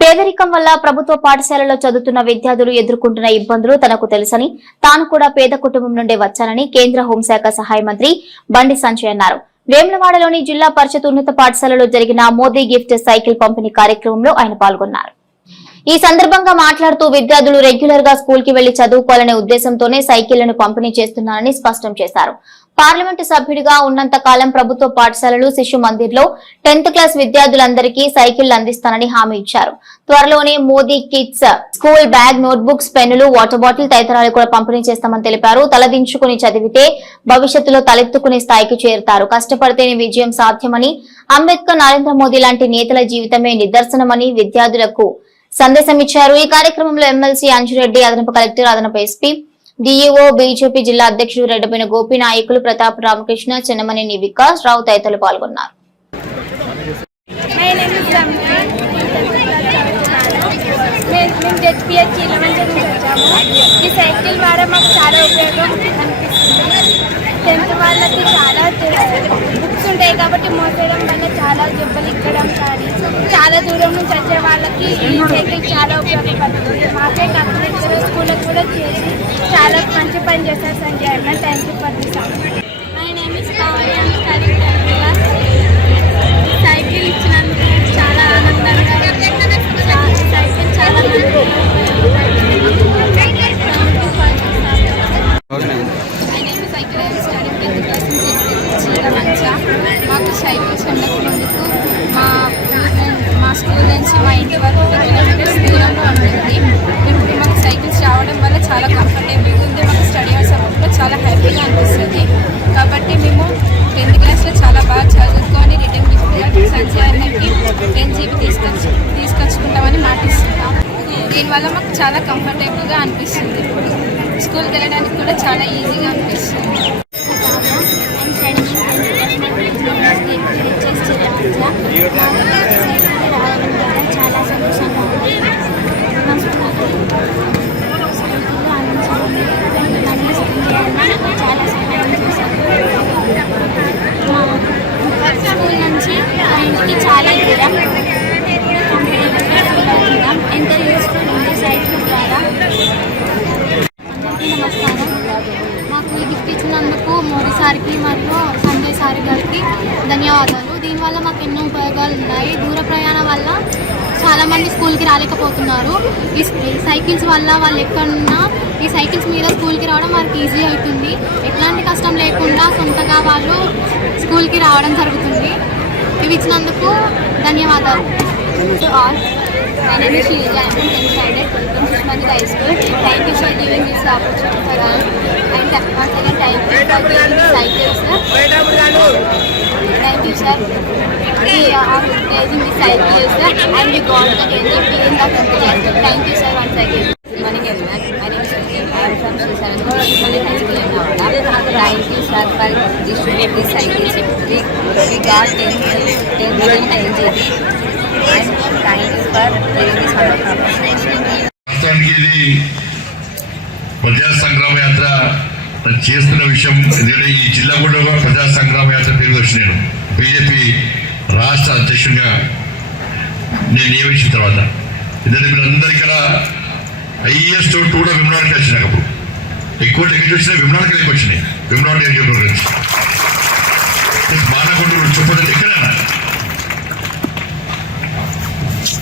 పేదరికం వల్ల ప్రభుత్వ పాఠశాలలో చదువుతున్న విద్యార్థులు ఎదుర్కొంటున్న ఇబ్బందులు తనకు తెలుసని తాను కూడా పేద కుటుంబం నుండే వచ్చానని కేంద్ర హోంశాఖ సహాయ మంత్రి బండి సంజయ్ అన్నారు. వేములవాడలోని జిల్లా పరిషత్ ఉన్నత పాఠశాలలో జరిగిన మోదీ గిఫ్ట్ సైకిల్ పంపిణీ కార్యక్రమంలో ఆయన పాల్గొన్నారు. ఈ సందర్భంగా మాట్లాడుతూ విద్యార్థులు రెగ్యులర్గా స్కూల్కి వెళ్ళి చదువుకోవాలనే ఉద్దేశంతోనే సైకిళ్ళను పంపిణీ చేస్తున్నారని స్పష్టం చేశారు. పార్లమెంటు సభ్యుడిగా ఉన్నంత కాలం ప్రభుత్వ పాఠశాలలు శిశు మందిర్లో టెన్త్ క్లాస్ విద్యార్థులందరికీ సైకిళ్ళు అందిస్తానని హామీ ఇచ్చారు. త్వరలోనే Modi kids school bag notebooks పెన్నులు వాటర్ బాటిల్ తదితరాలు కూడా పంపిణీ చేస్తామని తెలిపారు. తలదించుకుని చదివితే భవిష్యత్తులో తలెత్తుకునే స్థాయికి చేరుతారు. కష్టపడితేనే విజయం సాధ్యమని అంబేద్కర్ నరేంద్ర మోదీ లాంటి నేతల జీవితమే నిదర్శనమని విద్యార్థులకు సందేశం ఇచ్చారు. ఈ కార్యక్రమంలో ఎమ్మెల్సీ అంజురెడ్డి అదనపు కలెక్టర్ అదనపు ఎస్పీ డిఈఓ బీజేపీ జిల్లా అధ్యక్షుడు రెడ్డపైన గోపి నాయకులు ప్రతాప్ రామకృష్ణ చిన్నమనేని వికాస్ రావు తదితరులు పాల్గొన్నారు. మేము నుంచి వచ్చాము. ఈ సైకిల్ ద్వారా మాకు చాలా ఉపయోగం అనిపిస్తుంది. టెన్త్ వాళ్ళకి చాలా బుక్స్ ఉంటాయి కాబట్టి మోసేయడం వల్ల చాలా దెబ్బలు ఇక్కడం కానీ చాలా దూరం నుంచి వచ్చే వాళ్ళకి ఈ సైకిల్ చాలా ఉపయోగపడుతుంది. మాకే కాదు. స్కూళ్ళకి కూడా చేసి చాలా మంచి పని చేస్తారు సంజయ్ అన్న. Thank you for this my name is కావాలి సంచయానికి టెన్ జీబీ తీసుకొచ్చి తీసుకొచ్చుకుంటామని మాటిస్తున్నాం. దీనివల్ల మాకు చాలా కంఫర్టబుల్గా అనిపిస్తుంది. స్కూల్కి వెళ్ళడానికి కూడా చాలా ఈజీగా అనిపిస్తుంది చాలా సంతోషంగా ఉంది చాలా సహాయం చేశారు స్కూల్ నుంచి మా ఇంటికి చాలా దూరం ఎంత యూస్ఫుల్ ఉంది సైకిల్ ద్వారా అందరికీ నమస్కారం మాకు ఈ గిఫ్ట్ ఇచ్చినందుకు మోడీ సార్కి మరియు సంజయ్ సార్ గారికి ధన్యవాదాలు దీనివల్ల మాకు ఎన్నో ఉపయోగాలు ఉన్నాయి. దూర ప్రయాణం వల్ల చాలామంది స్కూల్కి రాలేకపోతున్నారు. ఈ సైకిల్స్ వల్ల వాళ్ళు ఎక్కడున్నా ఈ సైకిల్స్ మీద స్కూల్కి రావడం వారికి ఈజీ అవుతుంది. ఎట్లాంటి కష్టం లేకుండా సొంతగా వాళ్ళు స్కూల్కి రావడం జరుగుతుంది. ఇవి ఇచ్చినందుకు ధన్యవాదాలు. All My name is Sheila. I'm from 10th standard in Sushmati High School. Thank you for giving this opportunity for all. And once again, thank you for giving this cycle, sir. Thank you, sir. We are organizing this cycle, sir. And we got the NDP in the company. Thank you, sir, once again. Good morning everyone. My name is Shruti. I am from Sri Sarangi High School in Navada. Thank you sir for distributing these cycles. We, we got 10, 10 million 9 GB. And thank you for giving this wonderful opportunity. రాష్ట్రానికి ఇది ప్రజా సంగ్రామ యాత్ర చేస్తున్న విషయం ఎందుకంటే ఈ జిల్లా కూడా ప్రజా సంగ్రామ యాత్ర పేరు వచ్చి నేను. బీజేపీ రాష్ట్ర అధ్యక్షుడిగా నేను నియమించిన తర్వాత. ఎందుకంటే మీరు ఇక్కడ హైయెస్ట్ ఓటు కూడా విమలానికి వచ్చినాయి అప్పుడు. ఎక్కువ టికెట్ వచ్చినా విమలానికి ఎక్కువ వచ్చినాయి. విమలా నియోజకవర్గం నుంచి మానకొండ చెప్పడం ఎక్కడైనా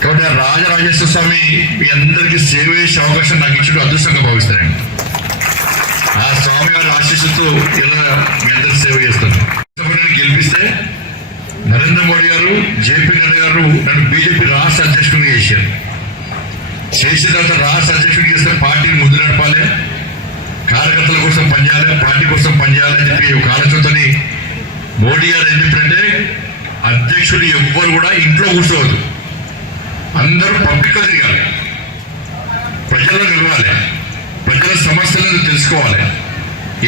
కాబట్టి ఆ రాజరాజేశ్వర స్వామి మీ అందరికీ సేవ చేసే అవకాశం నాకు ఇచ్చిన అదృష్టంగా భావిస్తాను ఆ స్వామి గారి ఆశీస్సుతో ఇలా మీ అందరికి సేవ చేస్తాను గెలిపిస్తే నరేంద్ర మోడీ గారు జేపీ నడ్డా గారు నన్ను బీజేపీ రాష్ట్ర అధ్యక్షుడిని చేశారు. చేసిన తర్వాత రాష్ట్ర అధ్యక్షుడికి చేస్తే పార్టీని ముందు నడపాలి కార్యకర్తల కోసం పనిచేయాలి పార్టీ కోసం పనిచేయాలి అని చెప్పి ఒక ఆలోచనతోని మోడీ గారు ఏం చెప్పారంటే అధ్యక్షుడు ఎవ్వరు కూడా ఇంట్లో కూర్చోవద్దు. అందరూ పబ్లిక్గా తిరగాలి ప్రజల్లో కలవాలి ప్రజల సమస్యలను తెలుసుకోవాలి.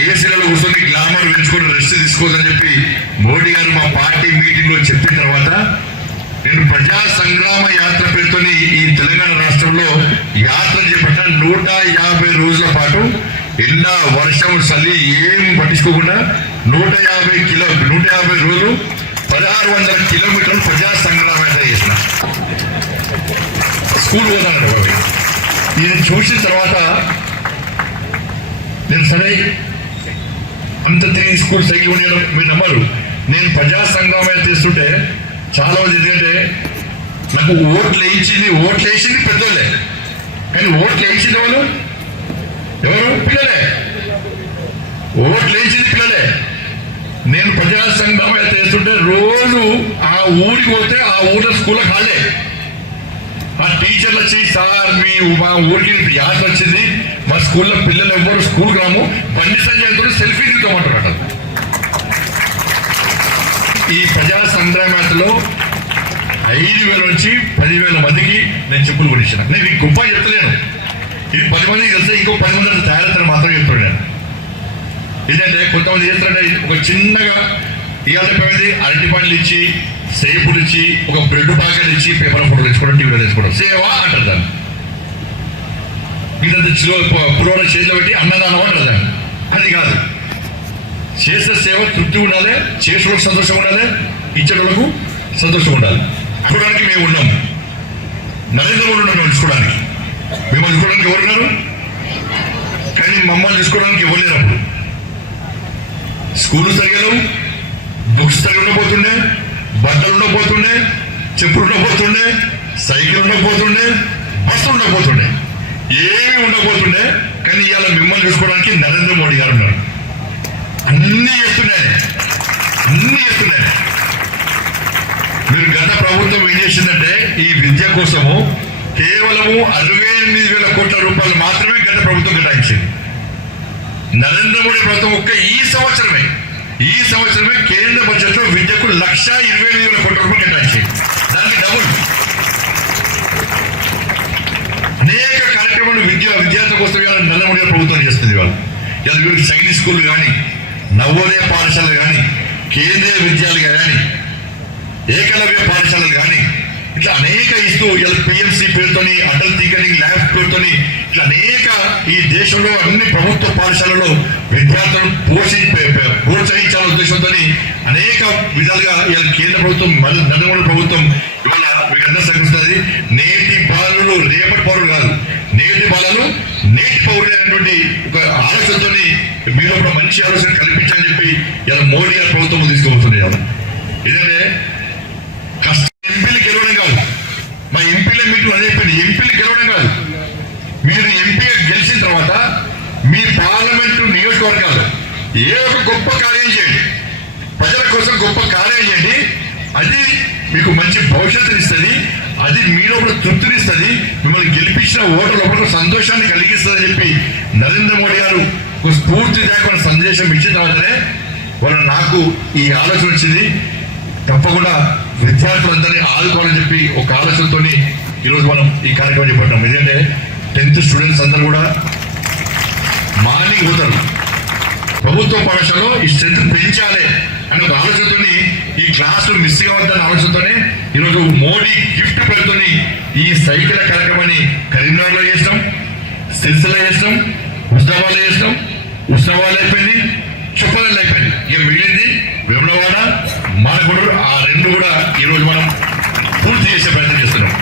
ఏసీలలో కూర్చొని గ్లామర్ పెంచుకొని రెస్ట్ తీసుకోవద్దని చెప్పి మోడీ గారు మా పార్టీ మీటింగ్లో చెప్పిన తర్వాత నేను ప్రజా సంగ్రామ యాత్ర పేరుతోని ఈ తెలంగాణ రాష్ట్రంలో యాత్ర చేపట్టిన నూట యాభై రోజుల పాటు ఎండ వర్షం చలి ఏం పట్టించుకోకుండా నూట యాభై కిలో నూట యాభై రోజులు పదహారు వందల కిలోమీటర్లు ప్రజా సంగ్రామ యాత్ర చేసిన. స్కూల్ ఇది చూసిన తర్వాత నేను సరే అంత తిరిగి స్కూల్ సైకిల్ ఉండడం మీరు నమ్మరు. నేను ప్రజా సంఘమే చేస్తుంటే చాలా రోజు ఎందుకంటే నాకు ఓట్లు వేయించింది ఓట్లు వేసింది పెద్దోళ్ళే. కానీ ఓట్లు వేయించింది వాళ్ళు ఎవరు? పిల్లలే. ఓట్లు వేయించింది పిల్లలే. నేను ప్రజా సంఘమే చేస్తుంటే రోజు ఆ ఊరికి పోతే ఆ ఊళ్ళో స్కూల్లో కాలే. టీచర్లు వచ్చి సార్ మీ మా ఊరికి యాత్ర వచ్చింది. మా స్కూల్లో పిల్లలు ఎవ్వరు స్కూల్కి రాము. బండి సంజయ్ కూడా సెల్ఫీ దిగుతామంటారు ఈ ప్రజా సంగ్రామ యాత్రలో ఐదు వేల నుంచి పదివేల మందికి నేను చెప్పులు కొనిచ్చిన. నేను ఇది గొప్ప చెప్తలేను. ఇది పది మందికి తెలిస్తే ఇంకో పది మంది తయారవుతారు మాత్రం చెప్తాడు నేను. ఏంటంటే కొంతమంది చేస్తారంటే ఒక చిన్నగా ఇవాళ అరటి పండ్లు ఇచ్చి సేపులు ఇచ్చి ఒక బ్రెడ్ ప్యాకెట్ ఇచ్చి పేపర్ ఫోటోలు తెచ్చుకోవడం టీవీలో తెచ్చుకోవడం. సేవా అంటారు దాన్ని. ఇదంతా పురోగ చేతిలో పెట్టి అన్నదానం అంటారు దాన్ని. అది కాదు. చేసే సేవ తృప్తి ఉండాలి చేసేవాళ్ళకి సంతోషం ఉండాలి ఇచ్చేటోళ్ళకు సంతోషం ఉండాలి. చూడడానికి మేము ఉన్నాం. నరేంద్ర మోడీ ఉన్నాం చూసుకోవడానికి మిమ్మల్ని చూసుకోవడానికి ఎవరున్నారు కానీ మమ్మల్ని చూసుకోవడానికి ఎవరు లేరు అప్పుడు. స్కూల్ సరిగా బుక్స్ సరిగా ఉండబోతుండే బట్టలు ఉండబోతుండే చెప్పులు ఉండబోతుండే సైకిల్ ఉండబోతుండే బస్సు ఉండబోతుండే ఏమి ఉండబోతుండే కానీ ఇవాళ మిమ్మల్ని చూసుకోవడానికి నరేంద్ర మోడీ గారు ఉన్నారు. అన్ని చేస్తున్నాయి అన్ని చేస్తున్నాయి మీరు గత ప్రభుత్వం ఏం చేసిందంటే ఈ విద్య కోసము కేవలము అరవై ఎనిమిది వేల కోట్ల రూపాయలు మాత్రమే గత ప్రభుత్వం కేటాయించింది. నరేంద్ర మోడీ ప్రభుత్వం ఒక్క ఈ సంవత్సరమే ఈ సంవత్సరమే కేంద్ర బడ్జెట్లో విద్యకు లక్ష ఇరవై ఎనిమిది వేల కోట్ల రూపాయలు కేటాయించింది దానికి డబుల్. అనేక కార్యక్రమాలు విద్య విద్యార్థుల కోసం ఇవాళ నల్లమూడిగా ప్రభుత్వం చేస్తుంది ఇవాళ. ఇలా వీళ్ళకి సైనిక్ స్కూల్ కానీ నవోదయ పాఠశాలలు కానీ కేంద్రీయ విద్యాలయాలు కానీ ఏకలవ్య పాఠశాలలు కానీ ఇట్లా అనేక ఇస్తూ ఇలా పిఎంసి పేరుతోని అటల్ టికెటింగ్ ల్యాబ్ పేరుతోని ఇట్లా అనేక ఈ దేశంలో అన్ని ప్రభుత్వ పాఠశాలలో విద్యార్థులను పోషి పే- ప్రోత్సహించాలనే ఉద్దేశంతో అనేక విధాలుగా ఇలా కేంద్ర ప్రభుత్వం మరియు నరేంద్ర ప్రభుత్వం ఇవాళ మీకు అందరూ సహకరిస్తుంది నేటి బాలలు రేపటి పౌరులు కాదు నేటి బాలలు నేటి పౌరులు అనేటువంటి ఒక ఆలోచనతో మీరు ఒక మంచి ఆలోచన కల్పించాలని చెప్పి ఇలా మోడీ గారి ప్రభుత్వం తీసుకుపోతుంది ఇవాళ. ఏంటంటే కష్ట ఎంపీలు గెలవడం కాదు మా ఎంపీలు అదే చెప్పండి ఎంపీలు గెలవడం కాదు. మీరు ఎంపీ గెలిచిన తర్వాత మీ పార్లమెంటు నియోజకవర్గాలు ఏ ఒక గొప్ప కార్యం చేయండి. ప్రజల కోసం గొప్ప కార్యం చేయండి. అది మీకు మంచి భవిష్యత్తు ఇస్తుంది. అది మీ లోపల తృప్తినిస్తుంది మిమ్మల్ని గెలిపించిన ఓటర్ లోపల సంతోషాన్ని కలిగిస్తుందని చెప్పి నరేంద్ర మోడీ గారు ఒక స్ఫూర్తి లేకుండా సందేశం ఇచ్చిన తర్వాతనే వాళ్ళ నాకు ఈ ఆలోచన వచ్చింది. తప్పకుండా విద్యార్థులందరినీ ఆదుకోవాలని చెప్పి ఒక ఆలోచనతోని ఈరోజు మనం ఈ కార్యక్రమం చేపట్టాం. ఎందుకంటే టెన్త్ స్టూడెంట్స్ అందరూ కూడా మార్నింగ్ పోతారు. ప్రభుత్వ పాఠశాలలో ఈ స్ట్రెంత్ పెంచాలి అనే ఒక ఆలోచనతోని ఈ క్లాసులు మిస్ కావద్దని ఆలోచనతోనే ఈరోజు మోడీ గిఫ్ట్ పెడుతుంది ఈ సైకిల్ కార్యక్రమాన్ని కరీంనగర్లో చేస్తాం సిరిసిలో చేస్తాం హుస్నాబాద్లో చేస్తాం. హుస్నాబాద్ అయిపోయింది చుప్పదల్ అయిపోయింది. ఇక మిగిలింది వేములవాడ మానకొండూరు ఆ రెండు కూడా ఈరోజు మనం పూర్తి చేసే ప్రయత్నం చేస్తున్నాం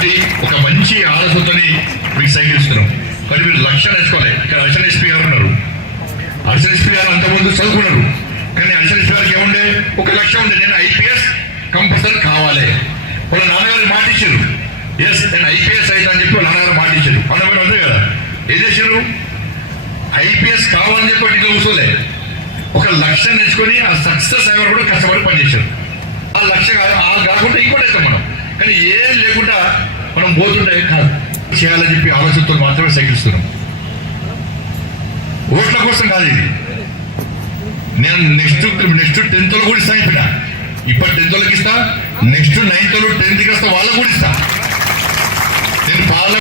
కాబట్టి ఒక మంచి ఆలోచనతోని మీకు సైకిల్ ఇస్తున్నాం. మీరు లక్ష్యాలు వేసుకోవాలి. ఇక్కడ అర్చన ఎస్పీ గారు ఉన్నారు. అర్చన ఎస్పీ గారు అంతకుముందు చదువుకున్నారు కానీ అర్చన ఎస్పీ గారికి ఏముండే? ఒక లక్ష్యం ఉండే. నేను ఐపీఎస్ కంపల్సరీ కావాలి. వాళ్ళ నాన్నగారు మాట ఇచ్చారు. ఎస్ నేను ఐపీఎస్ అవుతా అని చెప్పి వాళ్ళ నాన్నగారు మాట ఇచ్చారు. ఉంది కదా? ఏం చేశారు ఐపీఎస్ కావాలని చెప్పి వాటిలో కూర్చోలే. ఒక లక్ష్యం నేర్చుకొని ఆ సక్సెస్ అయ్యే కూడా కష్టపడి పనిచేశారు. ఆ లక్ష్యం కాదు ఆ కాకుండా ఇంకోటి అవుతాం మనం. కానీ ఏం లేకుండా మనం పోతుంటే కాదు. చేయాలని చెప్పి ఆలోచనతో మాత్రమే సైకిల్స్తున్నాం. ఓట్ల కోసం కాదు ఇది. నేను నెక్స్ట్ నెక్స్ట్ టెన్త్లో కూడా ఇస్తాను ఇప్పుడు ఇప్పటి టెన్త్ వాళ్ళకి ఇస్తా నెక్స్ట్ నైన్త్లో టెన్త్ వస్తా వాళ్ళకు కూడా ఇస్తా.